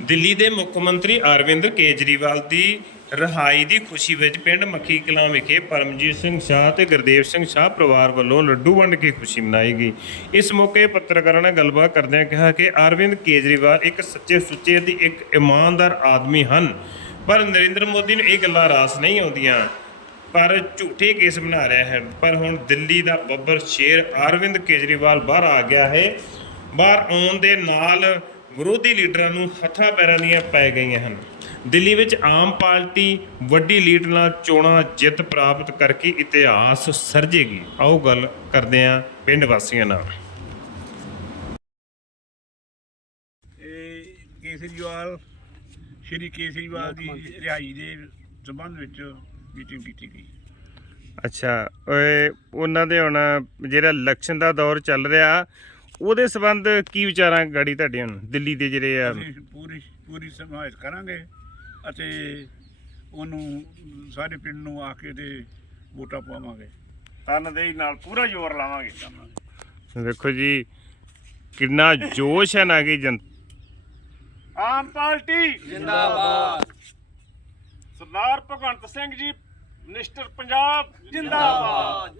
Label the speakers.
Speaker 1: ਦਿੱਲੀ ਦੇ ਮੁੱਖ ਮੰਤਰੀ ਅਰਵਿੰਦ ਕੇਜਰੀਵਾਲ ਦੀ ਰਹਾਈ ਦੀ ਖੁਸ਼ੀ ਵਿੱਚ ਪਿੰਡ ਮੱਖੀ ਕਲਾਂ ਵਿਖੇ ਪਰਮਜੀਤ ਸਿੰਘ ਸ਼ਾਹ ਤੇ ਗੁਰਦੇਵ ਸਿੰਘ ਸ਼ਾਹ ਪਰਿਵਾਰ ਵੱਲੋਂ ਲੱਡੂ ਵੰਡ ਕੇ ਖੁਸ਼ੀ ਮਨਾਈ ਗਈ। ਇਸ ਮੌਕੇ ਪੱਤਰਕਾਰਾਂ ਨਾਲ ਗੱਲਬਾਤ ਕਰਦਿਆਂ ਕਿਹਾ ਕਿ ਅਰਵਿੰਦ ਕੇਜਰੀਵਾਲ ਇੱਕ ਸੱਚੇ ਸੁੱਚੇ ਅਤੇ ਇੱਕ ਇਮਾਨਦਾਰ ਆਦਮੀ ਹਨ, ਪਰ ਨਰਿੰਦਰ ਮੋਦੀ ਨੂੰ ਇਹ ਗੱਲਾਂ ਰਾਸ ਨਹੀਂ ਆਉਂਦੀਆਂ। ਪਰ ਝੂਠੇ ਕੇਸ ਬਣਾ ਰਿਹਾ ਹੈ। ਪਰ ਹੁਣ ਦਿੱਲੀ ਦਾ ਬੱਬਰ ਸ਼ੇਰ ਅਰਵਿੰਦ ਕੇਜਰੀਵਾਲ ਬਾਹਰ ਆ ਗਿਆ ਹੈ। ਬਾਹਰ ਆਉਣ ਦੇ ਨਾਲ ਵਿਰੋਧੀ ਲੀਡਰਾਂ ਨੂੰ ਹੱਥਾਂ ਪੈਰਾਂ ਦੀਆਂ ਪੈ ਗਈਆਂ ਹਨ। ਦਿੱਲੀ ਵਿੱਚ ਆਮ ਪਾਰਟੀ ਵੱਡੀ ਲੀਡ ਨਾਲ ਚੋਣਾਂ ਜਿੱਤ ਪ੍ਰਾਪਤ ਕਰਕੇ ਇਤਿਹਾਸ ਸਰਜੇਗੀ। ਆਓ ਗੱਲ ਕਰਦੇ ਹਾਂ ਪਿੰਡ ਵਾਸੀਆਂ ਨਾਲ।
Speaker 2: ਇਹ ਕੇਸਰੀਵਾਲ ਸ਼੍ਰੀ ਕੇਸਰੀਵਾਲ ਦੀ ਰਿਹਾਈ ਦੇ ਸੰਬੰਧ ਵਿੱਚ ਮੀਟਿੰਗ ਕੀਤੀ ਗਈ।
Speaker 1: ਅੱਛਾ ਓਏ ਉਹਨਾਂ ਦੇ ਹੁਣ ਜਿਹੜਾ ਇਲੈਕਸ਼ਨ ਦਾ ਦੌਰ ਚੱਲ ਰਿਹਾ ਉਹਦੇ ਸੰਬੰਧ ਕੀ ਵਿਚਾਰਾਂ ਗਾੜੀ ਤੁਹਾਡੇ ਹੁਣ ਦਿੱਲੀ ਦੇ ਜਿਹੜੇ ਆ?
Speaker 2: ਅਸੀਂ ਪੂਰੀ ਪੂਰੀ ਸਮਾਜ ਕਰਾਂਗੇ ਅਤੇ ਉਹਨੂੰ ਸਾਰੇ ਪਿੰਡ ਨੂੰ ਆ ਕੇ ਤੇ ਵੋਟਾਂ ਪਾਵਾਂਗੇ।
Speaker 1: ਤਨਦੇਹੀ ਨਾਲ ਪੂਰਾ ਜ਼ੋਰ ਲਾਵਾਂਗੇ। ਵੇਖੋ ਜੀ ਕਿੰਨਾ ਜੋਸ਼ ਹੈ ਨਾ ਕਿ ਜਨ ਆਮ ਪਾਰਟੀ ਜਿੰਦਾਬਾਦ। ਸਰਦਾਰ ਭਗਵੰਤ ਸਿੰਘ ਜੀ ਮਿਨਿਸਟਰ ਪੰਜਾਬ ਜਿੰਦਾਬਾਦ।